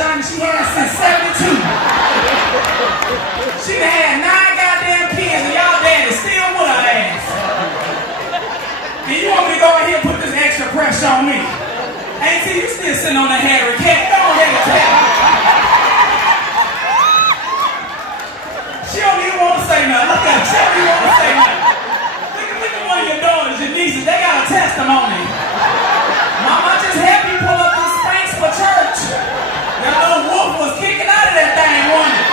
vagina she had since 72. She done had 9 goddamn kids and y'all daddy still with her ass. And you want me to go in here and put this extra pressure on me? Ain't see you still sitting on the Harry cat. Go ahead and tell me. She don't even want to say nothing. Look at her. She don't even want to say nothing. Look at one of your daughters, your nieces. They got a testimony. Mama just helped you pull up these spanks for church. That little wolf was kicking out of that thing, wasn't it?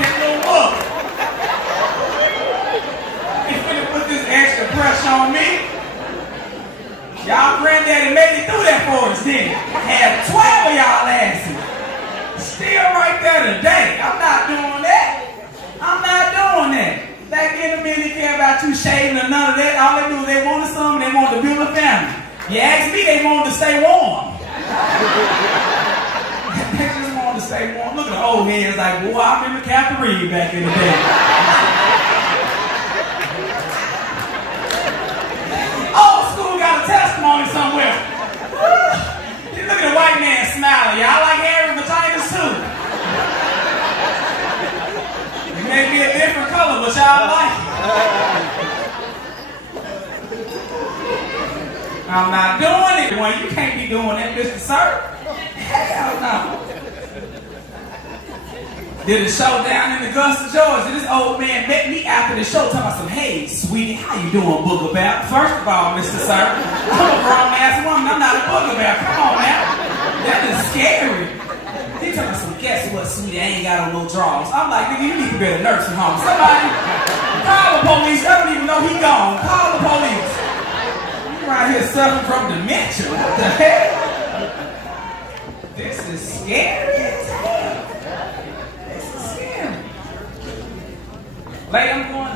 That little wolf. You finna put this extra pressure on me? Y'all granddaddy made it through that for us, didn't he? Had 12 of y'all asses. Still right there today. I'm not doing that. I'm not doing that. Back in the minute, they care about you shaving or none of that. All they do is they wanted something, they wanted to build a family. You ask me, they wanted to stay warm. They just wanted to stay warm. Look at the old heads like, boy, I remember Captain Reed back in the day. Old school got a testimony somewhere. Look at the white man smiling. Y'all like hairy vaginas too. It may be a different color, but y'all like it. I'm not doing it. Well, you can't be doing that, Mr. Sir. Hell no. Did a show down in Augusta, Georgia. This old man met me after the show talking about some, hey, sweetie, how you doing, Booger Bear? First of all, Mr. Sir, I'm a grown-ass woman. I'm not a Booger Bear. Come on, man. That is scary. He talking about some, guess what, sweetie, I ain't got on no drawers. I'm like, nigga, you need to be at a nursing home. Somebody, call the police. I don't even know he gone. Call the police. You around here suffering from dementia. What the hell? This is scary as hell.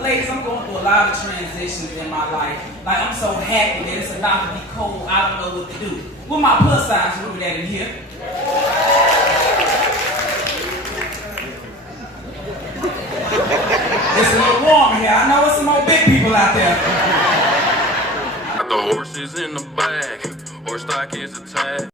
Ladies, I'm going through a lot of transitions in my life. Like, I'm so happy that it's about to be cold. I don't know what to do. With my plus size women that in here. It's a little warm here. I know there's some more big people out there. The horse is in the back. Horse stock is attached.